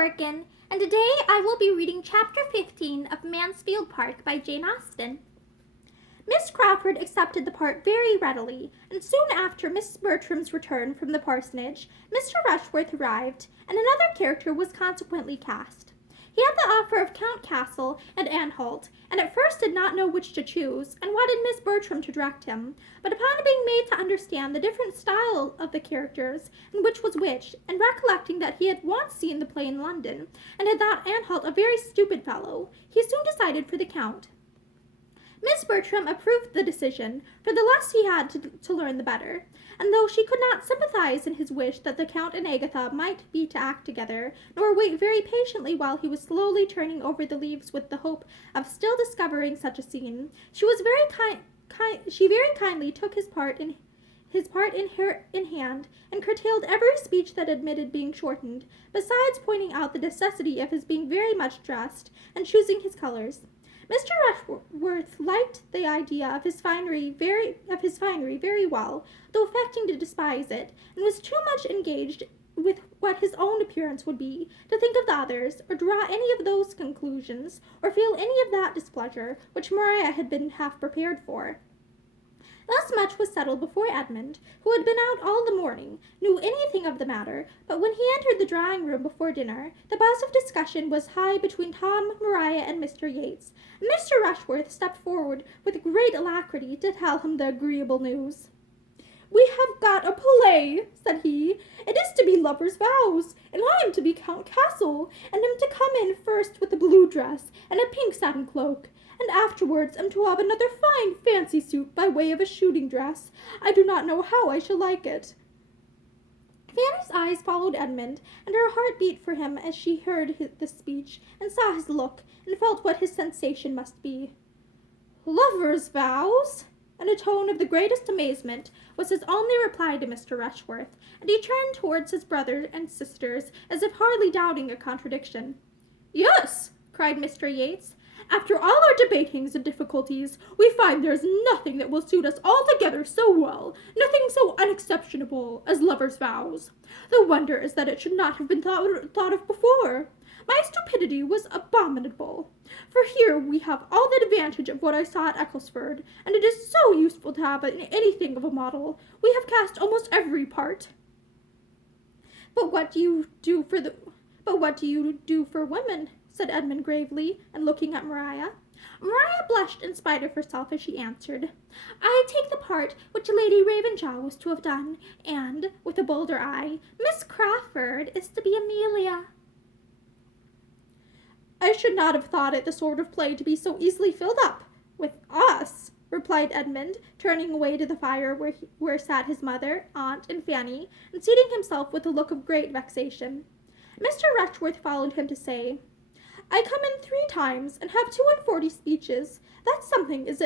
Morgan, and today I will be reading Chapter 15 of Mansfield Park by Jane Austen. Miss Crawford accepted the part very readily, and soon after Miss Bertram's return from the parsonage, Mr. Rushworth arrived, and another character was consequently cast. He had the offer of Count Castle and Anhalt, and at first did not know which to choose, and wanted Miss Bertram to direct him, but upon being made to understand the different style of the characters, and which was which, and recollecting that he had once seen the play in London, and had thought Anhalt a very stupid fellow, he soon decided for the Count. Miss Bertram approved the decision, for the less he had to learn the better, and though she could not sympathize in his wish that the Count and Agatha might be to act together, nor wait very patiently while he was slowly turning over the leaves with the hope of still discovering such a scene, she very kindly took his part in hand, and curtailed every speech that admitted being shortened, besides pointing out the necessity of his being very much dressed, and choosing his colors. Mr. Rushworth liked the idea of his finery very well, though affecting to despise it, and was too much engaged with what his own appearance would be, to think of the others, or draw any of those conclusions, or feel any of that displeasure which Maria had been half prepared for. Thus much was settled before Edmund, who had been out all the morning, knew anything of the matter, but when he entered the drawing-room before dinner, the buzz of discussion was high between Tom, Maria, and Mr. Yates, and Mr. Rushworth stepped forward with great alacrity to tell him the agreeable news. "We have got a play," said he. "It is to be Lovers' Vows, and I am to be Count Castle, and am to come in first with a blue dress and a pink satin cloak, and afterwards am to have another fine fancy suit by way of a shooting dress. I do not know how I shall like it." Fanny's eyes followed Edmund, and her heart beat for him as she heard this speech, and saw his look, and felt what his sensation must be. "Lovers' vows?" in a tone of the greatest amazement, was his only reply to Mr. Rushworth, and he turned towards his brother and sisters, as if hardly doubting a contradiction. "Yes," cried Mr. Yates, "after all our debatings and difficulties, we find there is nothing that will suit us altogether so well, nothing so unexceptionable, as lovers' vows. The wonder is that it should not have been thought of before. My stupidity was abominable, for here we have all the advantage of what I saw at Ecclesford, and it is so useful to have anything of a model. We have cast almost every part." But what do you do for women?" said Edmund gravely, and looking at Maria. Maria blushed in spite of herself as she answered, "I take the part which Lady Ravenshaw was to have done, and, with a bolder eye, Miss Crawford is to be Amelia." "I should not have thought it the sort of play to be so easily filled up with us," replied Edmund, turning away to the fire where sat his mother, aunt, and Fanny, and seating himself with a look of great vexation. Mr. Rushworth followed him to say, "I come in 3 times, and have 42 speeches. That's something, is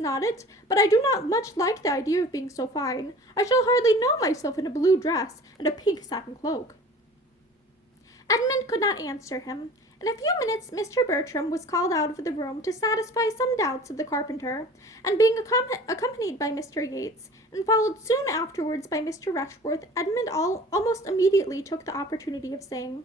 not it? But I do not much like the idea of being so fine. I shall hardly know myself in a blue dress and a pink satin cloak." Edmund could not answer him. In a few minutes Mr. Bertram was called out of the room to satisfy some doubts of the carpenter, and being accompanied by Mr. Yates, and followed soon afterwards by Mr. Rushworth, Edmund almost immediately took the opportunity of saying,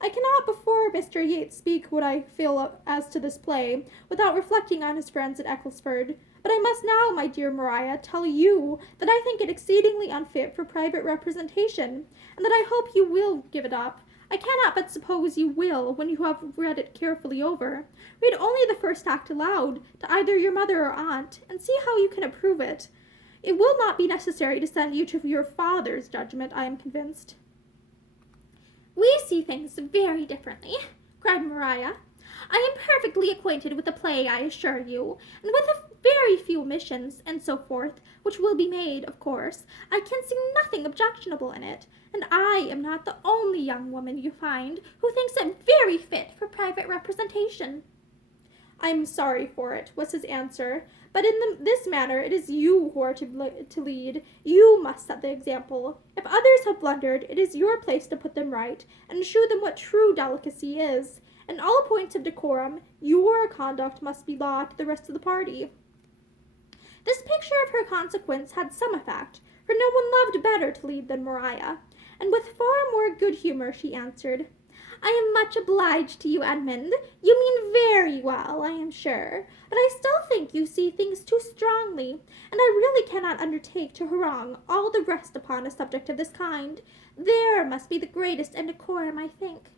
"I cannot before Mr. Yates speak what I feel as to this play, without reflecting on his friends at Ecclesford. But I must now, my dear Maria, tell you that I think it exceedingly unfit for private representation, and that I hope you will give it up. I cannot but suppose you will, when you have read it carefully over. Read only the first act aloud, to either your mother or aunt, and see how you can approve it. It will not be necessary to send you to your father's judgment, I am convinced." "We see things very differently," cried Maria. "I am perfectly acquainted with the play, I assure you, and with the very few omissions, and so forth, which will be made, of course, I can see nothing objectionable in it, and I am not the only young woman you find who thinks it very fit for private representation." "I am sorry for it," was his answer, "but in this matter it is you who are to lead. You must set the example. If others have blundered, it is your place to put them right, and shew them what true delicacy is. In all points of decorum, your conduct must be law to the rest of the party." This picture of her consequence had some effect, for no one loved better to lead than Maria, and with far more good humor she answered, I am much obliged to you, Edmund. You mean very well, I am sure. But I still think you see things too strongly, and I really cannot undertake to harangue all the rest upon a subject of this kind. There must be the greatest indecorum, I think.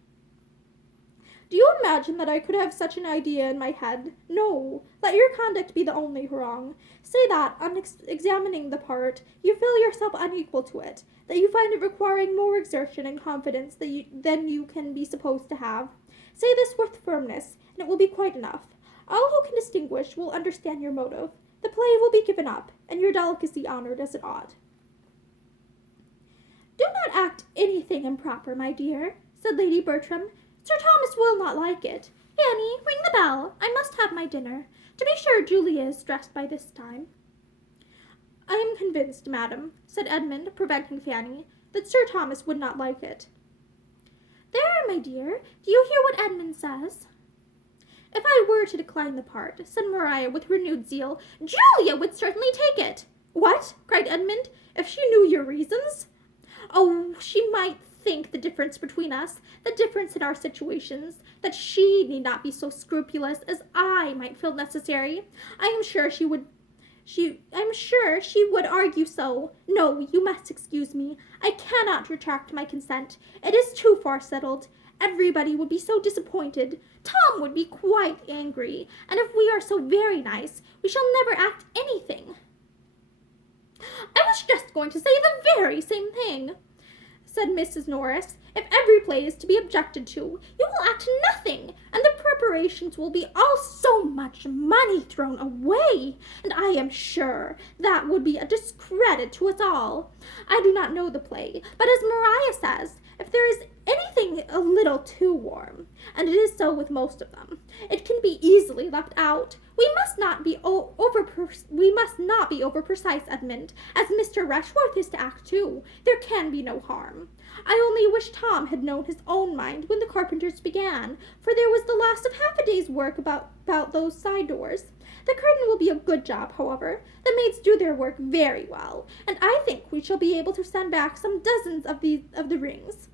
Do you imagine that I could have such an idea in my head? No. Let your conduct be the only harangue. Say that, on examining the part, you feel yourself unequal to it, that you find it requiring more exertion and confidence than you can be supposed to have. Say this with firmness, and it will be quite enough. All who can distinguish will understand your motive. The play will be given up, and your delicacy honored as it ought. Do not act anything improper, my dear, said Lady Bertram. Sir Thomas will not like it. Fanny, ring the bell. I must have my dinner. To be sure, Julia is dressed by this time. I am convinced, madam, said Edmund, preventing Fanny, that Sir Thomas would not like it. There, my dear, do you hear what Edmund says? If I were to decline the part, said Maria with renewed zeal, Julia would certainly take it. What? Cried Edmund. If she knew your reasons? Oh, she might think the difference between us, the difference in our situations, that she need not be so scrupulous as I might feel necessary. I am sure she would argue so. No, you must excuse me. I cannot retract my consent. It is too far settled. Everybody would be so disappointed. Tom would be quite angry, and if we are so very nice, we shall never act anything. I was just going to say the very same thing, said Mrs. Norris. If every play is to be objected to, you will act nothing, and the preparations will be all so much money thrown away, and I am sure that would be a discredit to us all. I do not know the play, but as Maria says, if there is anything a little too warm, and it is so with most of them, it can be easily left out. We must not be over precise, Edmund, as Mr. Rushworth is to act too. There can be no harm. I only wish Tom had known his own mind when the carpenters began, for there was the loss of half a day's work about those side doors. The curtain will be a good job, however. The maids do their work very well, and I think we shall be able to send back some dozens of the rings.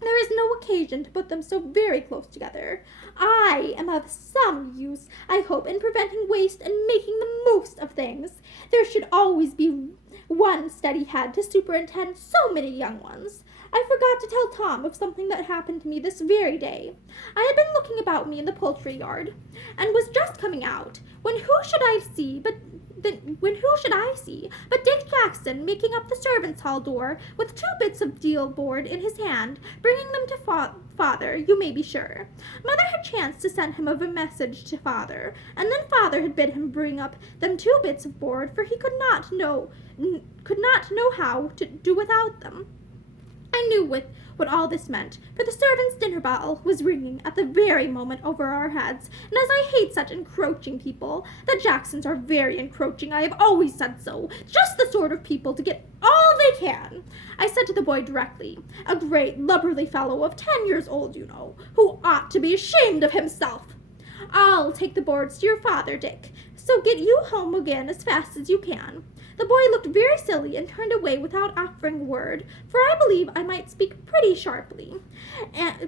There is no occasion to put them so very close together. I am of some use, I hope, in preventing waste and making the most of things. There should always be one steady head to superintend so many young ones. I forgot to tell Tom of something that happened to me this very day. I had been looking about me in the poultry yard, and was just coming out, when who should I see but Dick Jackson making up the servants' hall door with 2 bits of deal board in his hand, bringing them to father, you may be sure. Mother had chanced to send him of a message to father, and then father had bid him bring up them 2 bits of board, for he could not know how to do without them. I knew what all this meant, for the servants' dinner bell was ringing at the very moment over our heads, and as I hate such encroaching people, the Jacksons are very encroaching, I have always said so, just the sort of people to get all they can. I said to the boy directly, a great lubberly fellow of 10 years old, you know, who ought to be ashamed of himself. I'll take the boards to your father, Dick, so get you home again as fast as you can. The boy looked very silly and turned away without offering a word, for I believe I might speak pretty sharp, and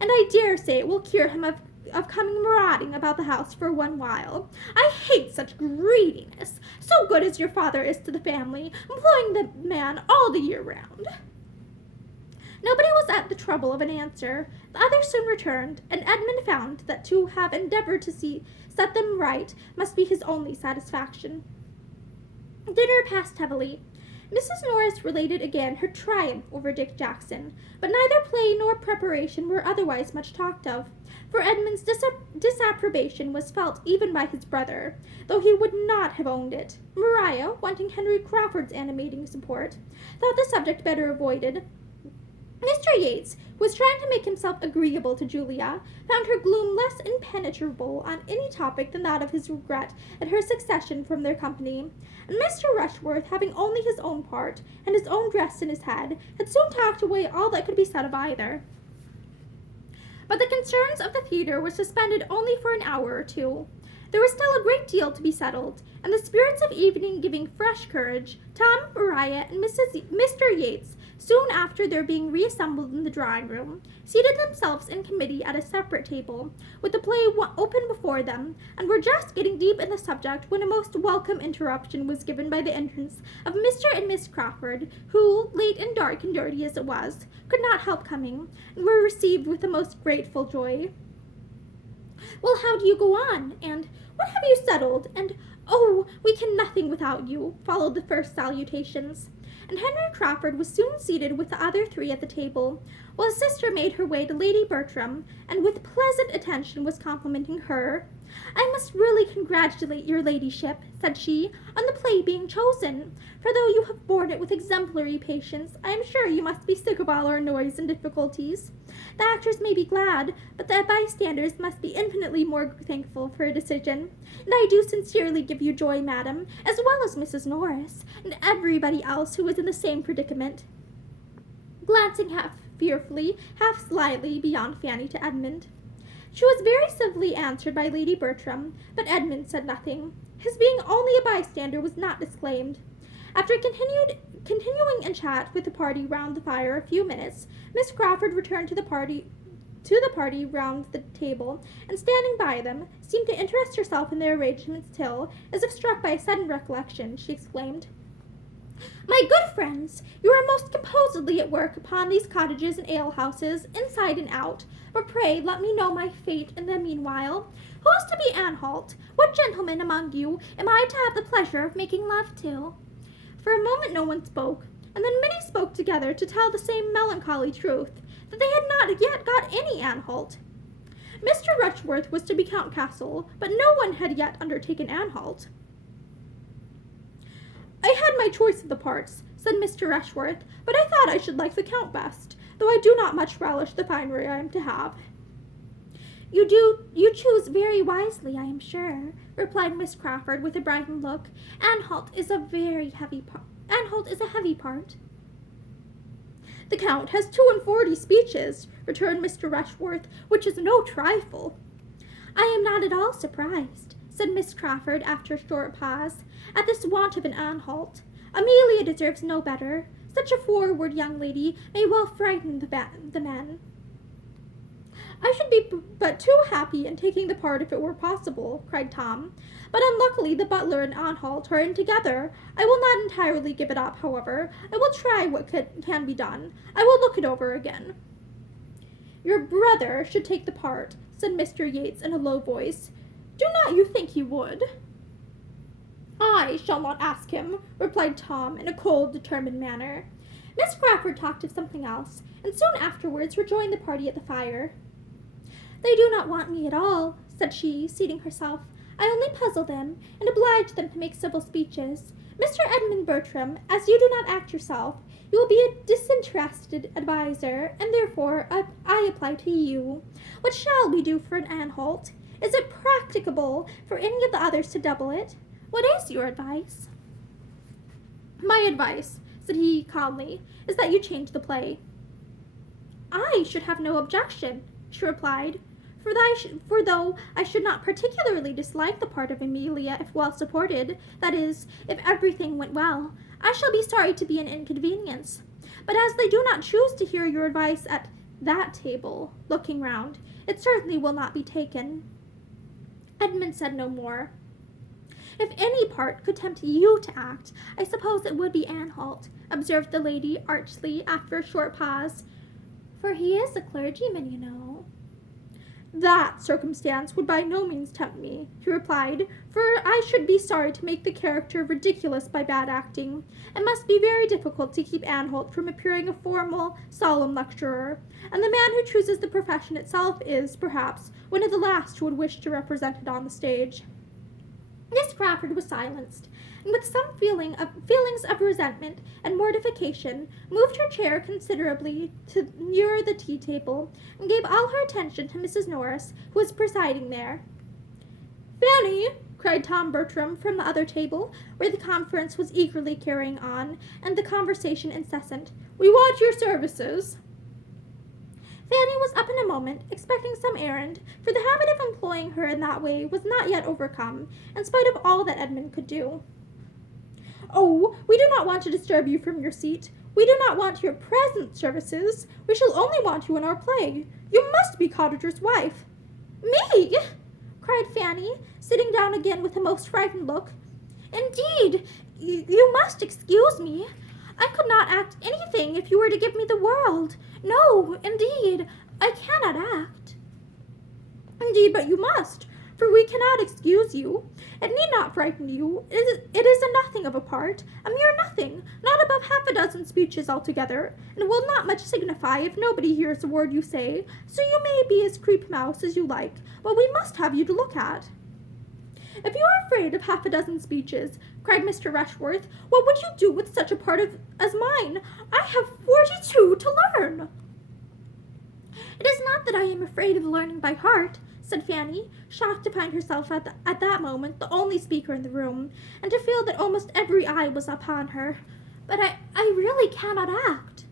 I dare say it will cure him of coming marauding about the house for one while. I hate such greediness, so good as your father is to the family, employing the man all the year round. Nobody was at the trouble of an answer. The others soon returned, and Edmund found that to have endeavored to set them right must be his only satisfaction. Dinner passed heavily. Mrs. Norris related again her triumph over Dick Jackson, but neither play nor preparation were otherwise much talked of, for Edmund's disapprobation was felt even by his brother, though he would not have owned it. Maria, wanting Henry Crawford's animating support, thought the subject better avoided. Mr. Yates, who was trying to make himself agreeable to Julia, found her gloom less impenetrable on any topic than that of his regret at her secession from their company, and Mr. Rushworth, having only his own part, and his own dress in his head, had soon talked away all that could be said of either. But the concerns of the theatre were suspended only for an hour or 2. There was still a great deal to be settled, and the spirits of evening giving fresh courage, Tom, Maria, and Mr. Yates soon after their being reassembled in the drawing-room, seated themselves in committee at a separate table, with the play open before them, and were just getting deep in the subject when a most welcome interruption was given by the entrance of Mr. and Miss Crawford, who, late and dark and dirty as it was, could not help coming, and were received with the most grateful joy. "Well, how do you go on?" and "What have you settled?" and "Oh, we can nothing without you," followed the first salutations, and Henry Crawford was soon seated with the other three at the table, while his sister made her way to Lady Bertram, and with pleasant attention was complimenting her. "I must really congratulate your ladyship," said she, "on the play being chosen, for though you have borne it with exemplary patience, I am sure you must be sick of all our noise and difficulties. The actors may be glad, but the bystanders must be infinitely more thankful for a decision, and I do sincerely give you joy, madam, as well as Mrs. Norris, and everybody else who is in the same predicament," glancing half fearfully, half slyly beyond Fanny to Edmund. She was very civilly answered by Lady Bertram, but Edmund said nothing. His being only a bystander was not disclaimed. After continuing in chat with the party round the fire a few minutes, Miss Crawford returned to the party round the table, and standing by them, seemed to interest herself in their arrangements till, as if struck by a sudden recollection, she exclaimed, "My good friends, you are most composedly at work upon these cottages and alehouses, inside and out, but pray let me know my fate in the meanwhile. Who is to be Anhalt? What gentleman among you am I to have the pleasure of making love to?" For a moment no one spoke, and then many spoke together to tell the same melancholy truth, that they had not yet got any Anhalt. Mr. Rushworth was to be Count Castle, but no one had yet undertaken Anhalt. "I had my choice of the parts," said Mr. Rushworth, "but I thought I should like the Count best, though I do not much relish the finery I am to have." You choose very wisely, I am sure," replied Miss Crawford with a brightened look. "Anhalt is a heavy part." "The Count has 42 speeches," returned Mr. Rushworth, "which is no trifle." "I am not at all surprised," said Miss Crawford after a short pause, "at this want of an Anhalt. Amelia deserves no better. Such a forward young lady may well frighten the men." "I should be but too happy in taking the part if it were possible," cried Tom. "But unluckily the butler and Anhalt are in together. I will not entirely give it up, however. I will try what can be done. I will look it over again." "Your brother should take the part," said Mr. Yates in a low voice. "Do not you think he would?" "I shall not ask him," replied Tom in a cold, determined manner. Miss Crawford talked of something else, and soon afterwards rejoined the party at the fire. "They do not want me at all," said she, seating herself. "I only puzzle them, and oblige them to make civil speeches. Mr. Edmund Bertram, as you do not act yourself, you will be a disinterested adviser, and therefore I apply to you. What shall we do for an Anhalt? Is it practicable for any of the others to double it? What is your advice?" "My advice," said he calmly, "is that you change the play." "I should have no objection," she replied, for though I should not particularly dislike the part of Amelia if well supported, that is, if everything went well, I shall be sorry to be an inconvenience. But as they do not choose to hear your advice at that table," looking round, "it certainly will not be taken." Edmund said no more. "If any part could tempt you to act, I suppose it would be Anhalt," observed the lady archly after a short pause, "for he is a clergyman, you know." "That circumstance would by no means tempt me," he replied, "for I should be sorry to make the character ridiculous by bad acting. It must be very difficult to keep Anhalt from appearing a formal, solemn lecturer, and the man who chooses the profession itself is, perhaps, one of the last who would wish to represent it on the stage." Miss Crawford was silenced, and with some feelings of resentment and mortification, moved her chair considerably to nearer the tea-table, and gave all her attention to Mrs. Norris, who was presiding there. "Fanny," cried Tom Bertram from the other table, where the conference was eagerly carrying on, and the conversation incessant, "we want your services." Fanny was up in a moment, expecting some errand, for the habit of employing her in that way was not yet overcome, in spite of all that Edmund could do. "Oh, we do not want to disturb you from your seat. We do not want your present services. We shall only want you in our play. You must be Cottager's wife." "Me?" cried Fanny, sitting down again with a most frightened look. "Indeed, you must excuse me. I could not act anything if you were to give me the world. No, indeed, I cannot act." "Indeed, but you must, for we cannot excuse you. It need not frighten you. It is a nothing of a part, a mere nothing, not above half a dozen speeches altogether, and will not much signify if nobody hears a word you say, so you may be as creep-mouse as you like, but we must have you to look at." "If you are afraid of half a dozen speeches," cried Mr. Rushworth, "what would you do with such a part as mine? I have 42 to learn." "It is not that I am afraid of learning by heart," said Fanny, shocked to find herself at that moment the only speaker in the room, and to feel that almost every eye was upon her. "But I really cannot act."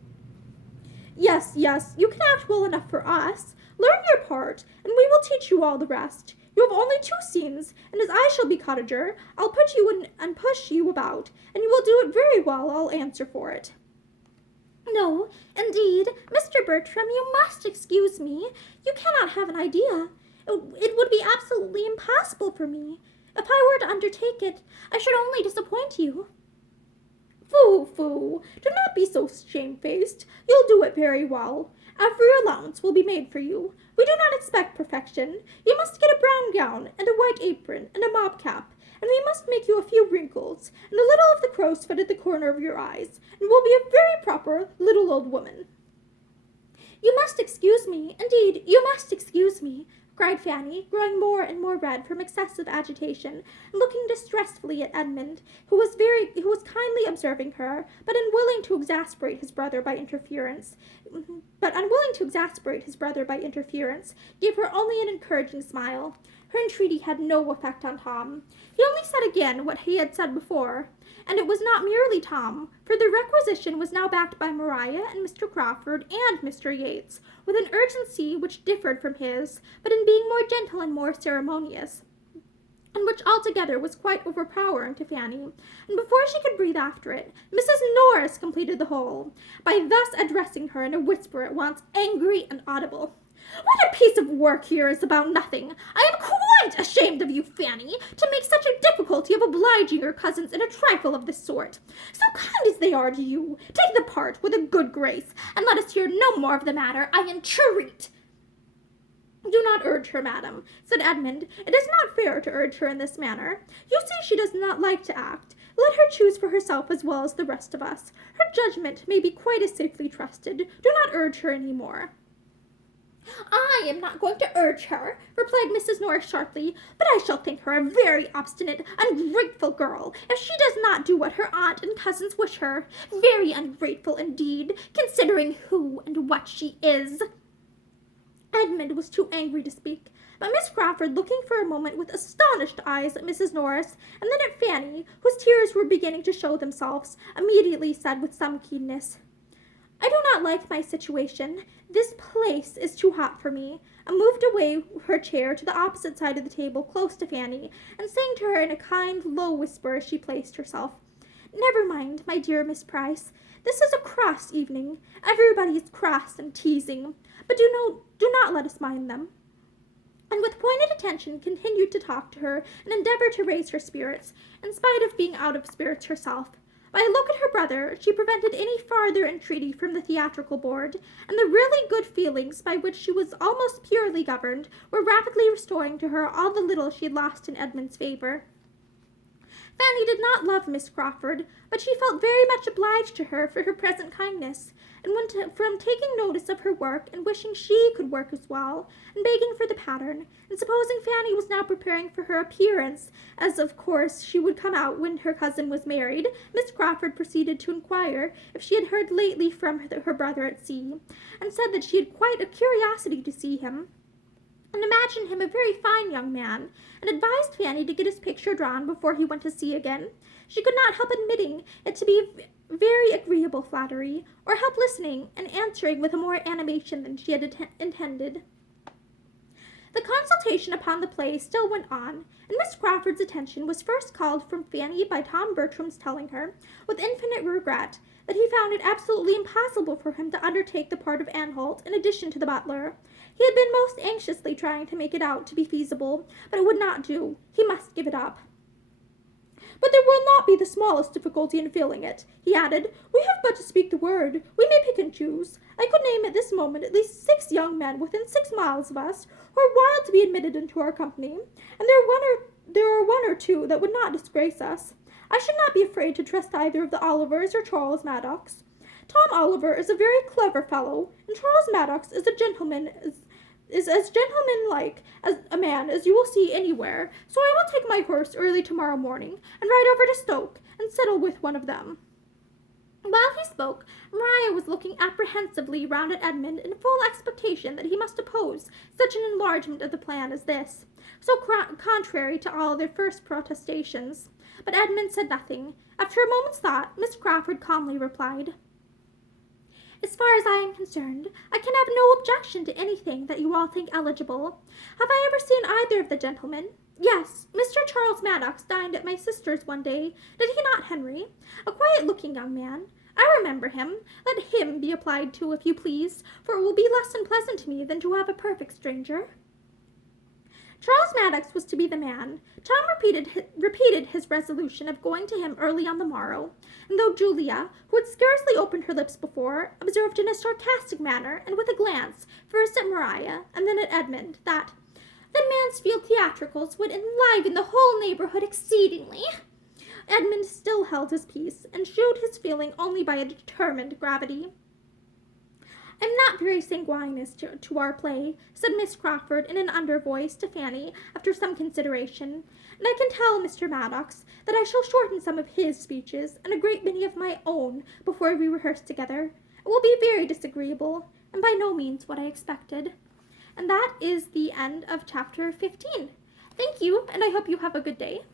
Yes, you can act well enough for us. Learn your part, and we will teach you all the rest. You have only 2 scenes, and as I shall be Cottager, I'll put you in and push you about, and you will do it very well, I'll answer for it." "No, indeed, Mr. Bertram, you must excuse me. You cannot have an idea. It would be absolutely impossible for me. If I were to undertake it, I should only disappoint you." "Phoo! Do not be so shamefaced. You'll do it very well. Every allowance will be made for you. We do not expect perfection. You must get a brown gown, and a white apron, and a mob cap, and we must make you a few wrinkles, and a little of the crowsfoot at the corner of your eyes, and will be a very proper little old woman." "You must excuse me. Indeed, you must excuse me," cried Fanny, growing more and more red from excessive agitation, and looking distressfully at Edmund, who was kindly observing her, but unwilling to exasperate his brother by interference, gave her only an encouraging smile. Her entreaty had no effect on Tom. He only said again what he had said before, and it was not merely Tom, for the requisition was now backed by Maria and Mr. Crawford and Mr. Yates, with an urgency which differed from his, but in being more gentle and more ceremonious, and which altogether was quite overpowering to Fanny, and before she could breathe after it, Mrs. Norris completed the whole, by thus addressing her in a whisper at once angry and audible. "What a piece of work here is about nothing! I am quite ashamed of you, Fanny, to make such a difficulty of obliging your cousins in a trifle of this sort. So kind as they are to you, take the part with a good grace, and let us hear no more of the matter, I entreat." "Do not urge her, madam," said Edmund. "It is not fair to urge her in this manner. You see she does not like to act. Let her choose for herself as well as the rest of us. Her judgment may be quite as safely trusted. Do not urge her any more." "I am not going to urge her," replied Mrs. Norris sharply, "but I shall think her a very obstinate, ungrateful girl, if she does not do what her aunt and cousins wish her. Very ungrateful indeed, considering who and what she is." Edmund was too angry to speak, but Miss Crawford, looking for a moment with astonished eyes at Mrs. Norris, and then at Fanny, whose tears were beginning to show themselves, immediately said with some keenness, "I do not like my situation. This place is too hot for me," and moved away her chair to the opposite side of the table, close to Fanny, and saying to her in a kind, low whisper as she placed herself, "Never mind, my dear Miss Price. This is a cross evening. Everybody is cross and teasing, but do not let us mind them." And with pointed attention continued to talk to her and endeavor to raise her spirits, in spite of being out of spirits herself. By a look at her brother, she prevented any farther entreaty from the theatrical board, and the really good feelings by which she was almost purely governed were rapidly restoring to her all the little she had lost in Edmund's favor. Fanny did not love Miss Crawford, but she felt very much obliged to her for her present kindness, and from taking notice of her work, and wishing she could work as well, and begging for the pattern, and supposing Fanny was now preparing for her appearance, as of course she would come out when her cousin was married, Miss Crawford proceeded to inquire if she had heard lately from her brother at sea, and said that she had quite a curiosity to see him, and imagined him a very fine young man, and advised Fanny to get his picture drawn before he went to sea again. She could not help admitting it to be very agreeable flattery, or help listening and answering with a more animation than she had intended. The consultation upon the play still went on, and Miss Crawford's attention was first called from Fanny by Tom Bertram's telling her, with infinite regret, that he found it absolutely impossible for him to undertake the part of Anholt in addition to the butler. He had been most anxiously trying to make it out to be feasible, but it would not do. He must give it up. "But there will not be the smallest difficulty in filling it," he added. "We have but to speak the word. We may pick and choose. I could name at this moment at least 6 young men within 6 miles of us who are wild to be admitted into our company, and there are one or two that would not disgrace us. I should not be afraid to trust either of the Olivers or Charles Maddox. Tom Oliver is a very clever fellow, and Charles Maddox is as gentlemanlike as a man as you will see anywhere, so I will take my horse early tomorrow morning, and ride over to Stoke, and settle with one of them." While he spoke, Maria was looking apprehensively round at Edmund in full expectation that he must oppose such an enlargement of the plan as this, so contrary to all their first protestations. But Edmund said nothing. After a moment's thought, Miss Crawford calmly replied, "As far as I am concerned, I can have no objection to anything that you all think eligible. Have I ever seen either of the gentlemen? Yes, Mr. Charles Maddox dined at my sister's one day, did he not, Henry? A quiet-looking young man. I remember him. Let him be applied to, if you please, for it will be less unpleasant to me than to have a perfect stranger." Charles Maddox was to be the man. Tom repeated his resolution of going to him early on the morrow, and though Julia, who had scarcely opened her lips before, observed in a sarcastic manner and with a glance, first at Maria and then at Edmund, that the Mansfield theatricals would enliven the whole neighborhood exceedingly, Edmund still held his peace, and showed his feeling only by a determined gravity. "I am not very sanguine as to our play," said Miss Crawford in an under voice to Fanny after some consideration, "and I can tell Mr. Maddox that I shall shorten some of his speeches and a great many of my own before we rehearse together. It will be very disagreeable, and by no means what I expected." And that is the end of chapter 15. Thank you, and I hope you have a good day.